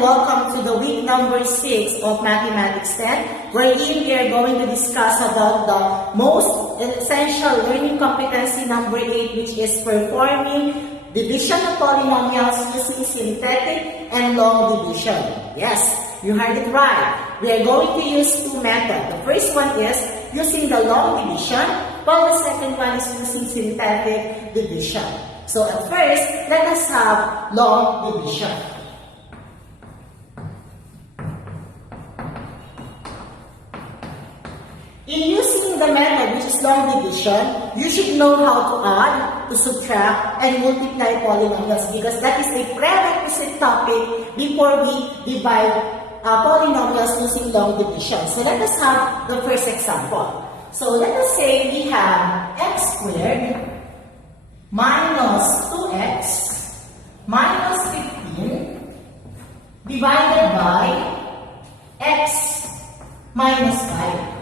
and welcome to the week number 6 of Mathematics 10, wherein we are going to discuss about the most essential learning competency number 8, which is performing division of polynomials using synthetic and long division. Yes, you heard it right. We are going to use two methods. The first one is using the long division, while the second one is using synthetic division. So at first, let us have long division. In using the method which is long division, you should know how to add, to subtract, and multiply polynomials because that is a prerequisite topic before we divide polynomials using long division. So let us have the first example. So let us say we have x squared minus 2x minus 15 divided by x minus 5.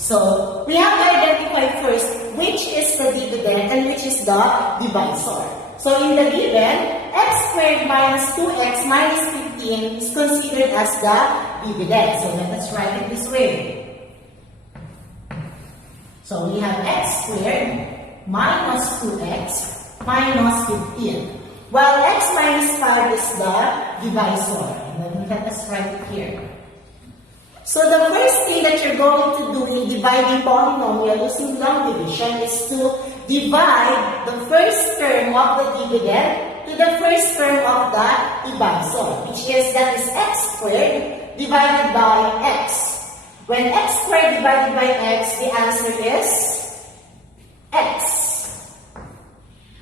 So, we have to identify first which is the dividend and which is the divisor. So, in the given, x squared minus 2x minus 15 is considered as the dividend. So, let us write it this way. So, we have x squared minus 2x minus 15. While x minus 5 is the divisor. And then let us write it here. So the first thing that you're going to do in dividing polynomial using long division is to divide the first term of the dividend to the first term of the divisor, which is that is x squared divided by x. When x squared divided by x, the answer is x.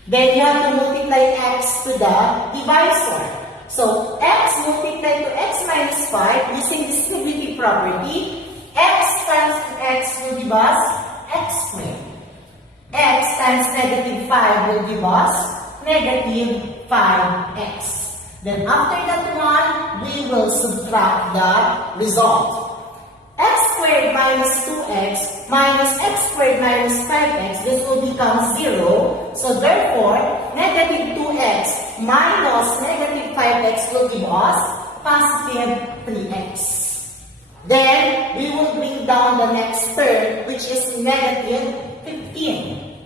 Then you have to multiply x to the divisor. So, x multiplied to x minus 5 using distributive property, x times x will give us x squared. X times negative 5 will give us negative 5x. Then after that one, we will subtract the result. X squared minus 2x minus x squared minus 5x, this will become 0. So therefore, negative 2x minus negative 5x will give us positive 3x. Then, we will bring down the next term, which is negative 15.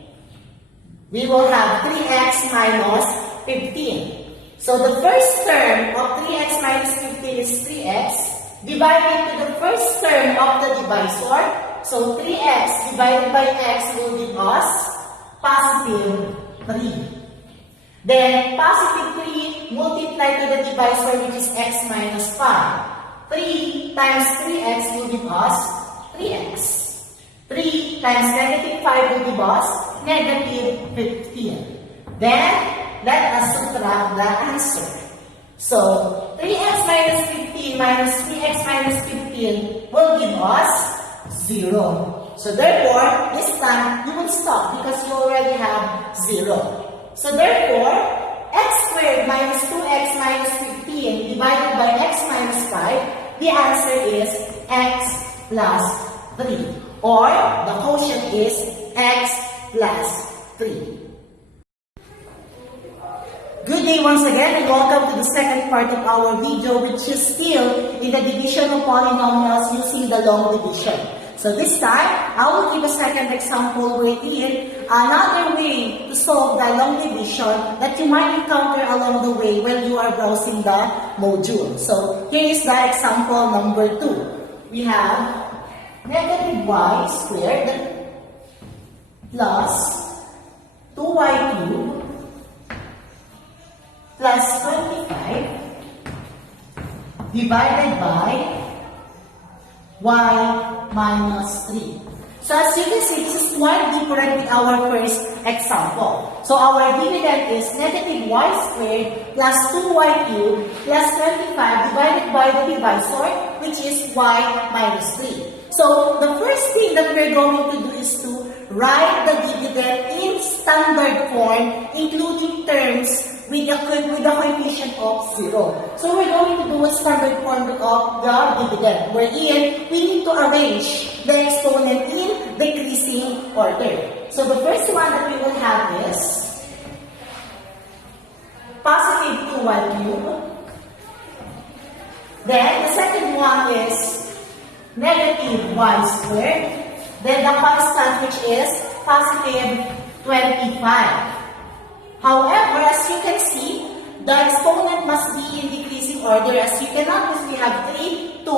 We will have 3x minus 15. So the first term of 3x minus 15 is 3x. Divided to the first term of the divisor, so 3x divided by x will give us positive 3. Then, positive 3 multiplied to the divisor, which is x minus 5. 3 times 3x will give us 3x. 3 times negative 5 will give us negative 15. Then, let us subtract the answer. So, 3x minus 15 minus 3x minus 15 will give us 0. So, therefore, this time, you will stop because you already have 0. So, therefore, x squared minus 2x minus 15 divided by x minus 5, the answer is x plus 3. Or, the quotient is x plus 3. Good day once again and welcome to the second part of our video, which is still in the division of polynomials using the long division. So this time, I will give a second example wherein another way to solve the long division that you might encounter along the way when you are browsing the module. So here is the example number 2. We have negative y squared plus 2y cubed plus 25 divided by y minus 3. So as you can see, this is quite different with our first example. So our dividend is negative y squared plus 2y cubed plus 25 divided by the divisor, which is y minus 3. So the first thing that we're going to do is to write the dividend in standard form, including terms with the coefficient of 0. So we're going to do a standard form of the dividend, wherein we need to arrange the exponent in decreasing order. So the first one that we will have is positive 2y cubed Then, the second one is negative y squared. Then, the constant, which is positive 25. However, as you can see, the exponent must be in decreasing order, as you cannot easily have 3, 2,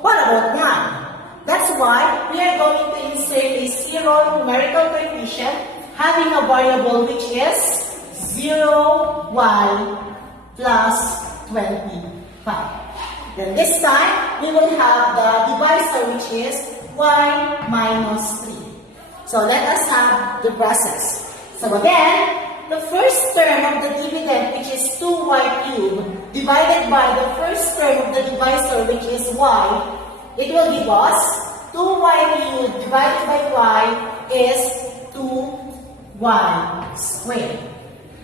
what about 1? That's why we are going to insert a zero numerical coefficient having a variable which is 0y plus 25. Then this time, we will have the divisor which is y minus 3. So let us have the process. So again, the first term of the dividend, which is 2y cubed, divided by the first term of the divisor, which is y, it will give us 2y cubed divided by y is 2y squared.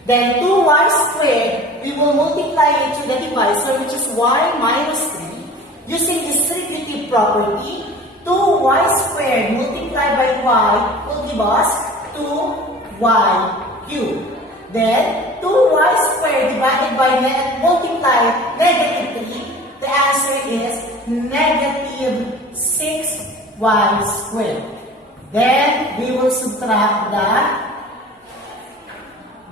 Then 2y squared, we will multiply it to the divisor, which is y minus 3. Using distributive property, 2y squared multiplied by y will give us 2y cubed. Then, 2y squared divided by multiplied negative 3, the answer is negative 6y squared. Then, we will subtract the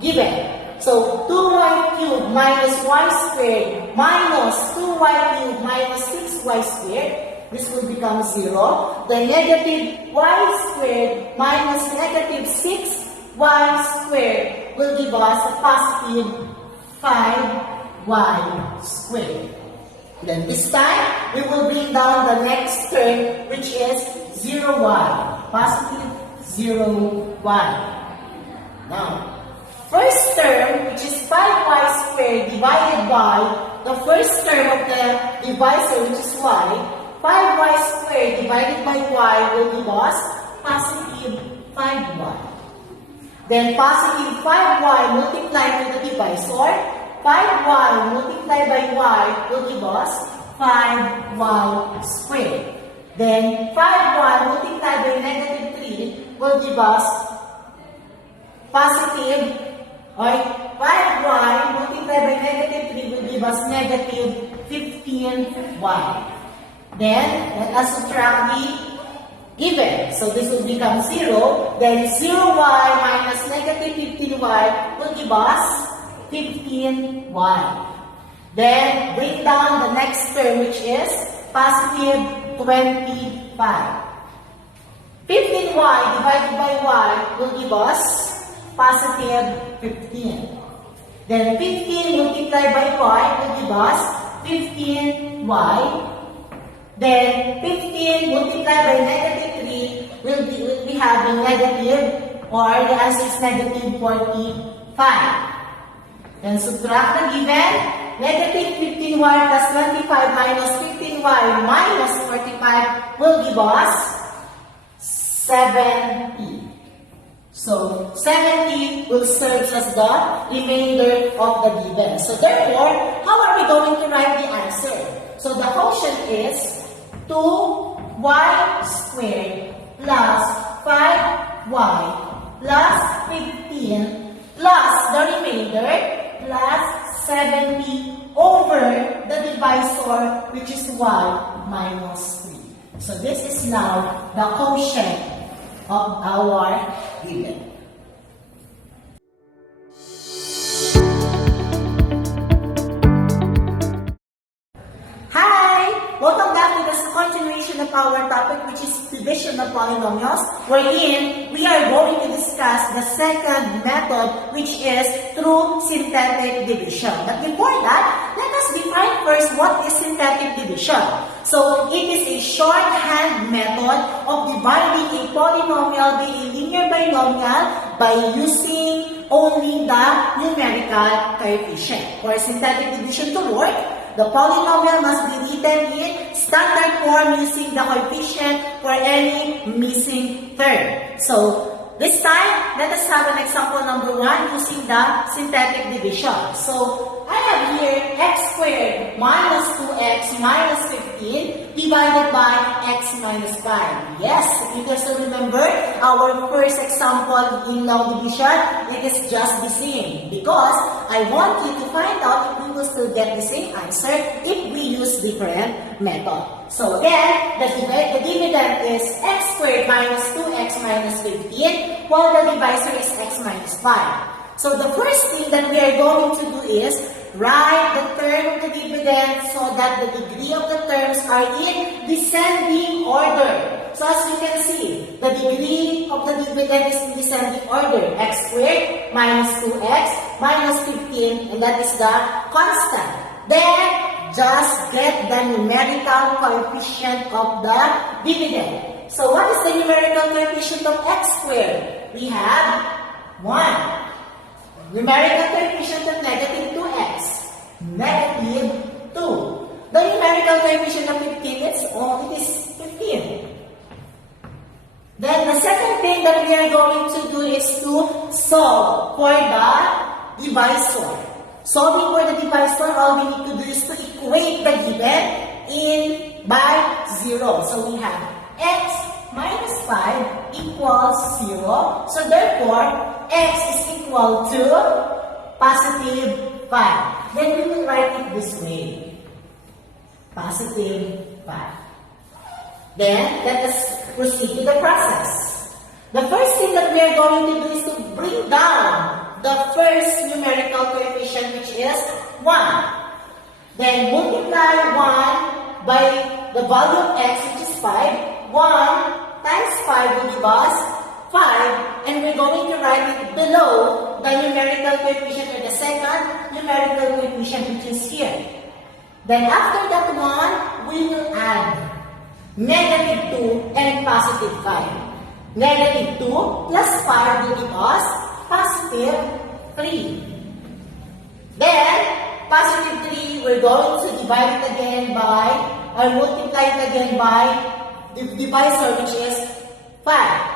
given. So, 2y cubed minus y squared minus 2y cubed minus 6y squared, this will become 0. The negative y squared minus negative 6y squared will give us a positive 5y squared. Then this time, we will bring down the next term, which is 0y, positive 0y. Now, first term, which is 5y squared divided by the first term of the divisor, which is y, 5y squared divided by y will give us positive 5y. Then positive 5y multiplied with the divisor, 5y multiplied by y will give us 5y squared. Then 5y multiplied by negative 3 will give us positive, or 5y multiplied by negative 3 will give us negative 15y. Then let us subtract the given. So this will become 0. Then 0y minus negative 15y will give us 15y. Then bring down the next term, which is positive 25. 15y divided by y will give us positive 15. Then 15 multiplied by y will give us 15y. Then 15 multiplied by negative 3 will be having negative, or the answer is negative 45. Then subtract the given. Negative 15y plus 25 minus 15y minus 45 will give us 70. So 70 will serve as the remainder of the given. So therefore, how are we going to write the answer? So the quotient is 2y squared plus 5y plus 15 plus the remainder plus 70 over the divisor, which is y minus 3. So this is now the quotient of our given. Welcome back to this continuation of our topic, which is division of polynomials, wherein we are going to discuss the second method, which is through synthetic division. But before that, let us define first what is synthetic division. So, it is a shorthand method of dividing a polynomial by a linear binomial by using only the numerical coefficient. For synthetic division to work, the polynomial must be written in standard form using the coefficient for any missing term. So, this time, let us have an example number 1 using the synthetic division. So, I have here x squared minus 2x minus 15 divided by x minus 5. Yes, you can still remember our first example in long division. It is just the same because I want you to find out if we will still get the same answer if we use different method. So again, the dividend is x squared minus 2x minus 15 while the divisor is x minus 5. So the first thing that we are going to do is write the term of the dividend so that the degree of the terms are in descending order. So as you can see, the degree of the dividend is in descending order. X squared minus 2x minus 15, and that is the constant. Then, just get the numerical coefficient of the dividend. So what is the numerical coefficient of x squared? We have 1. Numerical coefficient of negative 2x, negative 2. The numerical coefficient of 15, it is 15. Then the second thing that we are going to do is to solve for the divisor. Solving for the divisor, all we need to do is to equate the given by 0. So we have x minus 5 equals 0. So therefore, x is equal to positive 5. Then we will write it this way. Positive 5. Then, let us proceed to the process. The first thing that we are going to do is to bring down the first numerical coefficient, which is 1. Then multiply 1 by the value of x, which is 5. 1 times 5 will give us 5, and we're going to write it below the numerical coefficient or the second numerical coefficient, which is here. Then after that one, we will add negative 2 and positive 5. Negative 2 plus 5 will give us positive 3. Then, positive 3, we're going to divide it again by, or multiply it again by the divisor, which is 5.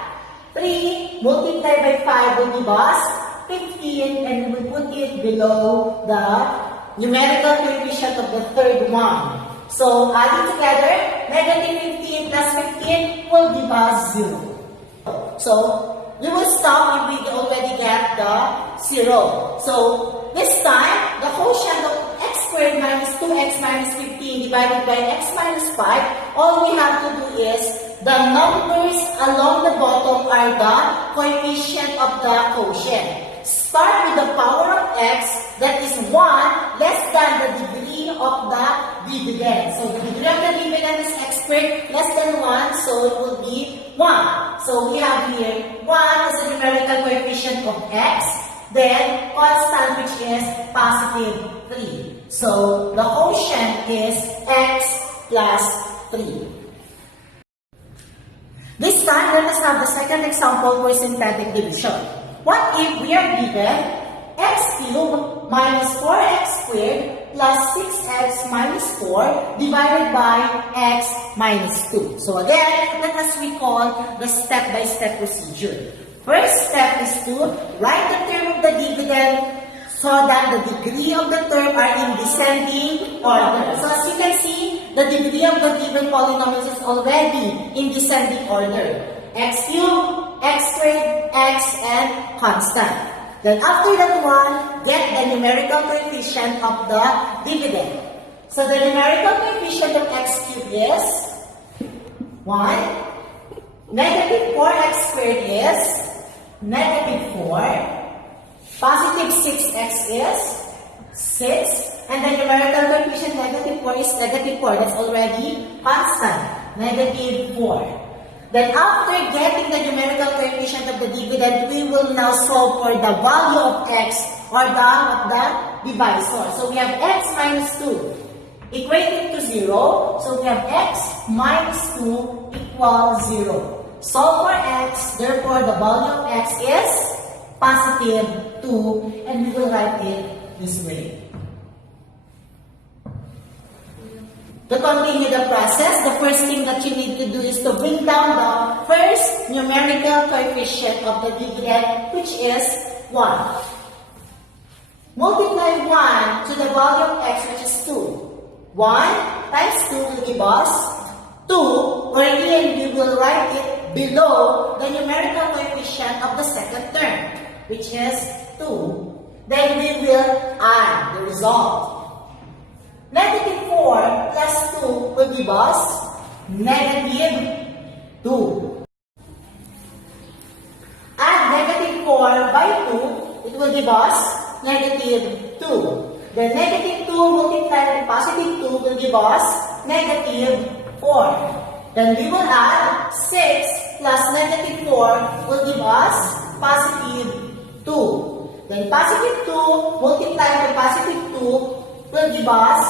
3 multiplied by 5 will give us 15, and we will put it below the numerical coefficient of the third one. So, adding together, negative 15 plus 15 will give us 0. So, we will stop if we already get the 0. So, this time, the quotient of x squared minus 2x minus 15 divided by x minus 5, all we have to do is the numbers along the bottom are the coefficient of the quotient. Start with the power of x, that is 1 less than the degree of the dividend. So the degree of the dividend is x squared less than 1, so it will be 1. So we have here 1 as the numerical coefficient of x, then constant, which is positive 3. So the quotient is x plus 3. This time, let us have the second example for synthetic division. What if we are given x cubed minus 4x squared plus 6x minus 4 divided by x minus 2. So again, let us recall the step-by-step procedure. First step is to write the term of the dividend so that the degree of the term are in descending order. So as you can see, the degree of the given polynomials is already in descending order. X cubed, x squared, x, and constant. Then after that one, get the numerical coefficient of the dividend. So the numerical coefficient of x cubed is 1. Negative 4x squared is negative 4. Positive 6x is 6. And the numerical coefficient negative 4 is negative 4. That's already constant. Negative 4. Then after getting the numerical coefficient of the dividend, we will now solve for the value of x or of the divisor. So we have x minus 2 equating to 0. So we have x minus 2 equals 0. Solve for x, therefore the value of x is positive 2, and we will write it this way. To continue the process, the first thing that you need to do is to bring down the first numerical coefficient of the dividend, which is 1. Multiply 1 to the value of x, which is 2. 1 times 2 will give us 2, or again, we will write it below the numerical coefficient of the second term, which is 2. Then we will add the result. Negative 4 plus 2 will give us negative 2. Add negative 4 by 2, it will give us negative 2. Then negative 2 multiplied with positive 2 will give us negative 4. Then we will add 6 plus negative 4 will give us positive 2. Then positive 2 multiplied with positive 2 will give us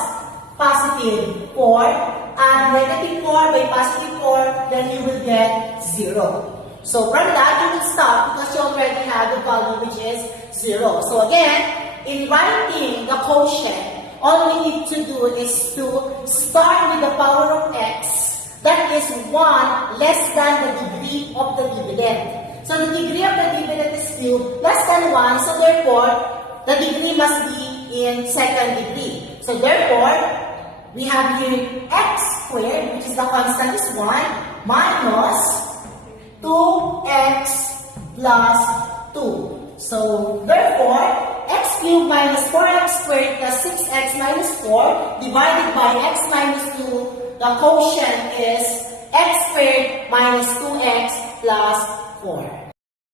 positive 4. Add negative 4 by positive 4, then you will get 0. So from that, you will stop because you already have the value which is 0. So again, in writing the quotient, all we need to do is to start with the power of x, that is 1 less than the degree of the dividend. So the degree of the dividend is cubed less than 1, so therefore, the degree must be in second degree. So therefore, we have here x squared, which is the constant is 1, minus 2x plus 2. So, therefore, x cubed minus 4x squared plus 6x minus 4 divided by x minus 2, the quotient is x squared minus 2x plus 4.